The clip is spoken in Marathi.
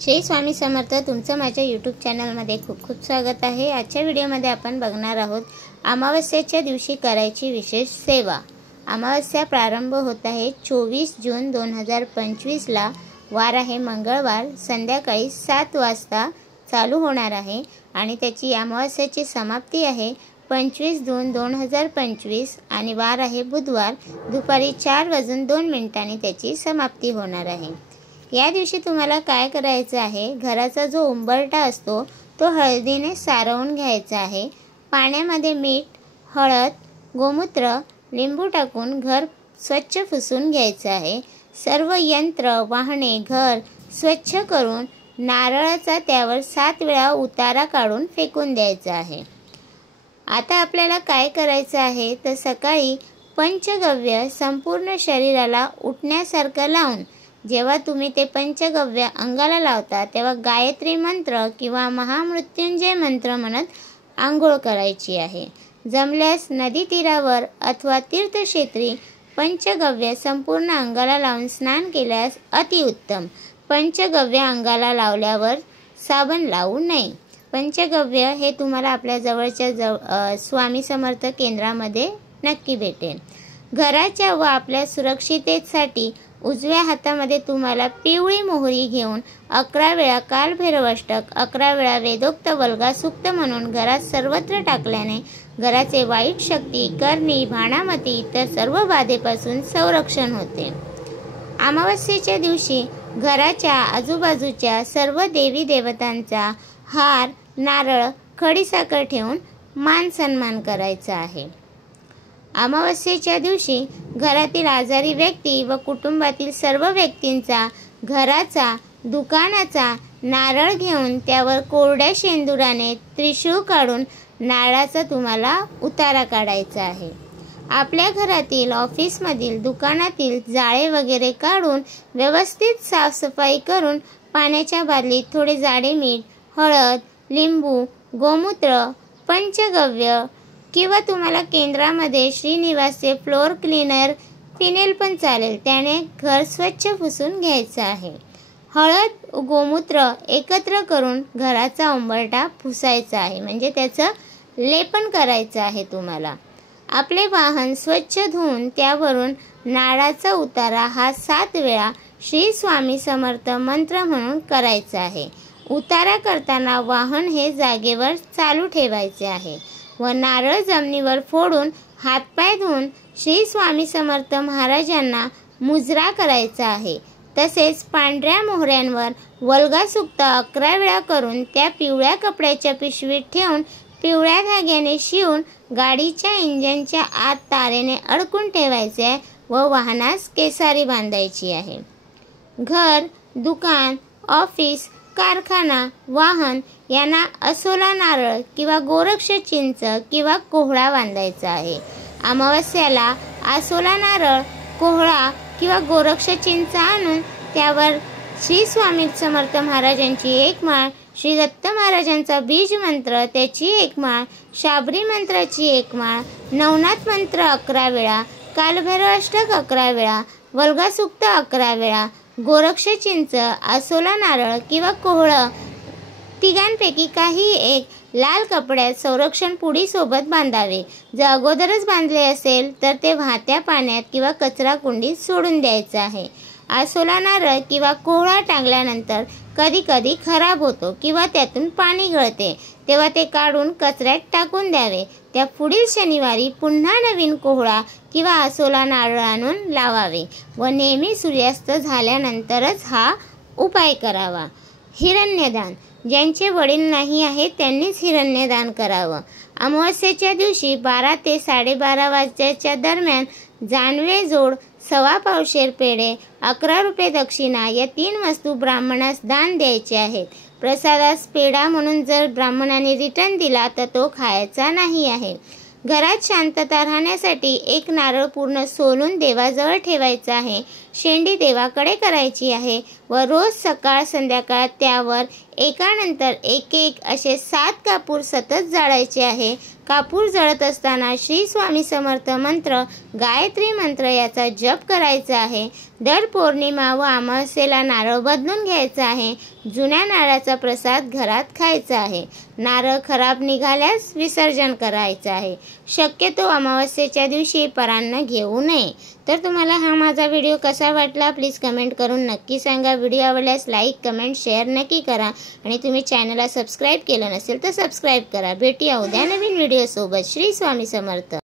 श्री स्वामी समर्थ, तुमचं माझ्या यूट्यूब चॅनलमध्ये खूप खूप स्वागत आहे। आजच्या व्हिडिओमध्ये आपण बघणार आहोत अमावस्येच्या दिवशी करायची विशेष सेवा। अमावस्या प्रारंभ होत आहे 24 जून 2025 ला। वार आहे मंगळवार, संध्याकाळी 7 वाजता चालू होणार आहे आणि त्याची अमावस्येची समाप्ती आहे 25 जून 2025 आणि वार आहे बुधवार, दुपारी 4:02 त्याची समाप्ती होणार आहे। या दिवशी तुम्हाला काय करायचं आहे, घराचा जो उंबरठा असतो तो हळदीने सारवून घ्यायचा आहे। पाण्यामध्ये मीठ, हळद, गोमूत्र, लिंबू टाकून घर स्वच्छ पुसून घ्यायचं आहे। सर्व यंत्र, वाहने, घर स्वच्छ करून नारळाचा त्यावर 7 वेळा उतारा काढून फेकून द्यायचा आहे। आता आपल्याला काय करायचं आहे तर सकाळी पंचगव्य संपूर्ण शरीराला उठण्यासारखं लावून जेव्हा तुम्ही ते पंचगव्य अंगाला लावता तेव्हा गायत्री मंत्र किंवा महामृत्युंजय मंत्र म्हणत आंघोळ करायची आहे। जमल्यास नदी तीरावर अथवा तीर्थक्षेत्री पंचगव्य संपूर्ण अंगाला लावून स्नान केल्यास अतिउत्तम। पंचगव्य अंगाला लावल्यावर साबण लावू नये। पंचगव्य हे तुम्हाला आपल्या जवळच्या स्वामी समर्थ केंद्रामध्ये नक्की भेटेल। घराच्या व आपल्या सुरक्षिततेसाठी उजव्या हातामध्ये तुम्हाला पिवळी मोहरी घेऊन 11 वेळा कालभैरवाष्टक, 11 वेळा वेदोक्त वल्गा सूक्त म्हणून घरात सर्वत्र टाकल्याने घराचे वाईट शक्ती, करणी, भाणामती इतर सर्व बाधेपासून संरक्षण होते। अमावस्येच्या दिवशी घराच्या आजूबाजूच्या सर्व देवी देवतांचा हार, नारळ, खडीसाखर ठेवून मान सन्मान करायचा आहे। अमावस्येच्या दिवशी घरातील आजारी व्यक्ती व कुटुंबातील सर्व व्यक्तींचा घराचा, दुकानाचा नारळ घेऊन त्यावर कोरड्या शेंदुराने त्रिशूळ काढून नारळाचा तुम्हाला उतारा काढायचा आहे। आपल्या घरातील, ऑफिसमधील, दुकानातील जाळे वगैरे काढून व्यवस्थित साफसफाई करून पाण्याच्या बादलीत थोडे जाडे मीठ, हळद, लिंबू, गोमूत्र, पंचगव्य किंवा तुम्हाला केंद्रामध्ये श्रीनिवासचे फ्लोर क्लीनर फिनेल पण चालेल, त्याने घर स्वच्छ पुसून घ्यायचं आहे। हळद, गोमूत्र एकत्र करून घराचा उंबरठा पुसायचा आहे, म्हणजे त्याचं लेपन करायचं आहे तुम्हाला। आपले वाहन स्वच्छ धुवून त्यावरून नारळाचा उतारा हा 7 वेळा श्री स्वामी समर्थ मंत्र म्हणून करायचा आहे। उतारा करताना वाहन हे जागेवर चालू ठेवायचे आहे व नारळ जमिनीवर फोडून हातपाय धुवून श्री स्वामी समर्थ महाराजांना मुजरा करायचा आहे। तसेच पांढऱ्या मोहऱ्यांवर वल्गा सूक्त 11 वेळा करून त्या पिवळ्या कपड्याच्या पिशवीत ठेवून पिवळ्या धाग्याने शिवून गाडीच्या इंजिनच्या आत तारेने अडकून ठेवायचे आहे व वाहनास केसारी बांधायची आहे। घर, दुकान, ऑफिस, कारखाना, वाहन यांना असोला नारळ किंवा गोरक्ष चिंच किंवा कोहळा बांधायचा आहे। अमावस्याला असोला नारळ, कोहळा किंवा गोरक्ष चिंच आणून त्यावर श्री स्वामी समर्थ महाराजांची 1 माळ, श्री दत्त महाराजांचा बीज मंत्र त्याची 1 माळ, शाबरी मंत्राची 1 माळ, नवनाथ मंत्र 11 वेळा, कालभैरवाष्टक 11 वेळा, वल्गा सूक्त 11 वेळा, गोरक्ष चिंच, असोला नारळ किंवा कोहळं तिघांपैकी काही एक लाल कपड्यात संरक्षण पुडी सोबत बांधावे। जर अगोदरच बांधले असेल तर ते वाहत्या पाण्यात किंवा कचरा कुंडीत सोडून द्यायचं आहे। असोला नारळ किंवा कोहळा टांगल्यानंतर कधी कधी खराब होतो किंवा त्यातून पाणी गळते, तेव्हा ते काढून कचऱ्यात टाकून द्यावे। त्या पुढील शनिवारी पुन्हा नवीन कोहळा किंवा असोला नारळ आणून लावावे व नेहमी सूर्यास्त झाल्यानंतरच हा उपाय करावा। हिरण्यदान, ज्यांचे वडील नाही आहेत त्यांनीच हिरण्यदान करावं। अमावस्येच्या दिवशी 12 ते 12:30 वाजताच्या दरम्यान जानवे जोड, 1.25 पावशेर पेढे, 11 रुपये दक्षिणा या 3 वस्तू ब्राह्मणास दान द्यायचे आहेत। प्रसादास पेढा म्हणून जर ब्राह्मणाने रिटर्न दिला तर तो खायचा नाही आहे। घरात शांतता राहण्यासाठी 1 नारळ पूर्ण सोलून देवाजवळ ठेवायचा आहे। शेंडी देवाकडे करायची आहे व रोज सकाळ संध्याकाळ त्यावर एकानंतर एक असे 7 कापूर सतत जाळायचे आहे। कापूर जळत असताना श्री स्वामी समर्थ मंत्र, गायत्री मंत्र याचा जप करायचा आहे। दर पौर्णिमा व अमावस्येला नारळ बदलून घ्यायचा आहे. जुन्या नारळाचा प्रसाद घरात खायचा आहे. नारळ खराब निघाल्यास विसर्जन करायचं आहे. शक्यतो अमावस्येच्या दिवशी परान्न घेऊ नये. तर तुम्हाला हा माझा व्हिडिओ कसा वाटला प्लीज कमेंट करून नक्की सांगा. व्हिडिओ आवडल्यास लाईक, कमेंट, शेअर नक्की करा आणि तुम्ही चॅनलला सबस्क्राईब केलं नसेल तर सबस्क्राईब करा. भेटूया उद्या नवीन व्हिडिओसोबत. श्री स्वामी समर्थ.